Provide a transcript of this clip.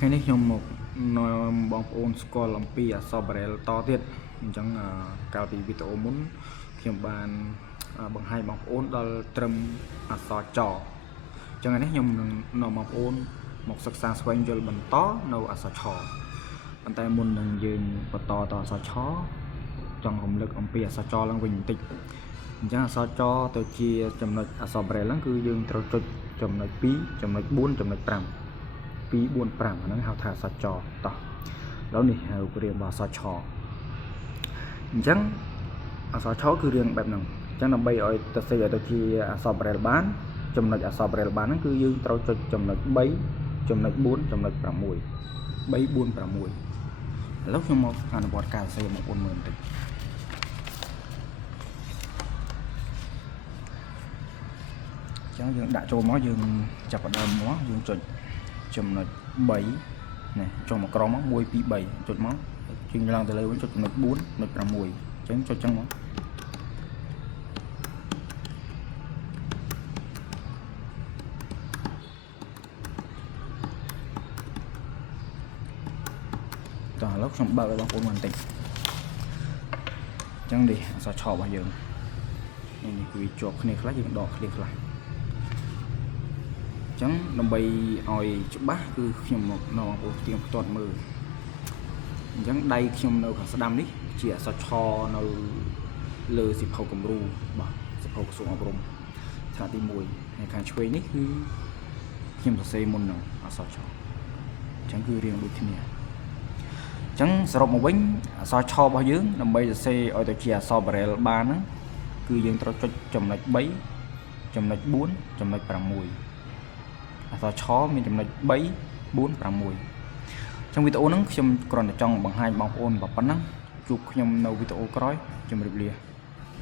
ថ្ងៃនេះខ្ញុំមកនាំបងប្អូនស្គាល់អំពីអក្សរបារ៉ែលតទៀតអញ្ចឹងកាលពីវីដេអូមុនខ្ញុំបានបង្ហាញបងប្អូនដល់ត្រឹមអក្សរចអញ្ចឹងថ្ងៃនេះខ្ញុំនឹងនាំបងប្អូនមកសិក្សាស្វែងយល់បន្តនៅអក្សរឆប៉ុន្តែមុននឹងយើងបន្តតអក្សរឆចង់រំលឹកអំពីអក្សរចឡើងវិញបន្តិចអញ្ចឹងអក្សរចទៅជាចំណុចអក្សរបារ៉ែលហ្នឹងគឺយើងត្រូវចុចចំណុច2ចំណុច4ចំណុច5 2 4 5ហ្នឹងហៅថាអក្សរចតោះแล้วនេះហៅព្រាងរបស់អក្សរឆអញ្ចឹងអក្សរឆគឺរៀងបែបហ្នឹងអញ្ចឹងដើម្បីឲ្យទៅសេឲ្យទៅជាអក្សរបារ៉ែលបានចំណុចអក្សរបារ៉ែលបានហ្នឹងគឺយើងត្រូវចុចចំណុច3ចំណុច4ចំណុច6 3 4 6ឥឡូវខ្ញុំមកអនុវត្តការសរសេរបងប្អូនមើលបន្តិចអញ្ចឹងយើងដាក់ចូលមកយើងចាប់ផ្ដើមមកយើងចុចចំណុច3នេះចុះមកក្រោមមក1 2 3ចុចមកជើងឡើងទៅលើវិញចុចចំណុច4ចំណុច6អញ្ចឹងចុចចឹងមកតោះឥឡូវខ្ញុំបើកឲ្យបងប្អូនមើលបន្តិចអញ្ចឹងនេះអក្សរឆរបស់យើងនេះគឺវាជាប់គ្នាខ្លះយើងដកគ្នាខ្លះអញ្ចឹងដើម្បីឲ្យច្បាស់គឺខ្ញុំមកនាំបងប្អូនផ្ទៀងផ្ទាត់មើលអញ្ចឹងដៃខ្ញុំនៅខាងស្ដាំនេះជាអក្សរឆនៅលើសៀវភៅគំរូបាទសៀវភៅក្រសួងអប់រំថ្នាក់ទី1ហើយខាងឆ្វេងនេះគឺខ្ញុំសរសេរមុននឹងអក្សរឆអញ្ចឹងគឺរៀងដូចគ្នាអញ្ចឹងសរុបមកវិញអក្សរឆរបស់យើងដើម្បីសរសេរឲ្យទៅជាអក្សរបារ៉ែលបានហ្នឹងគឺយើងត្រូវចុចចំណុច3ចំណុច4ចំណុច6អក្សរឆមានចំណុច3 4 6trong videoហ្នឹងខ្ញុំគ្រាន់តែចង់បង្ហាញបងប្អូនប៉ុណ្ណឹងជួបខ្ញុំនៅវីដេអូក្រោយជម្រាបលា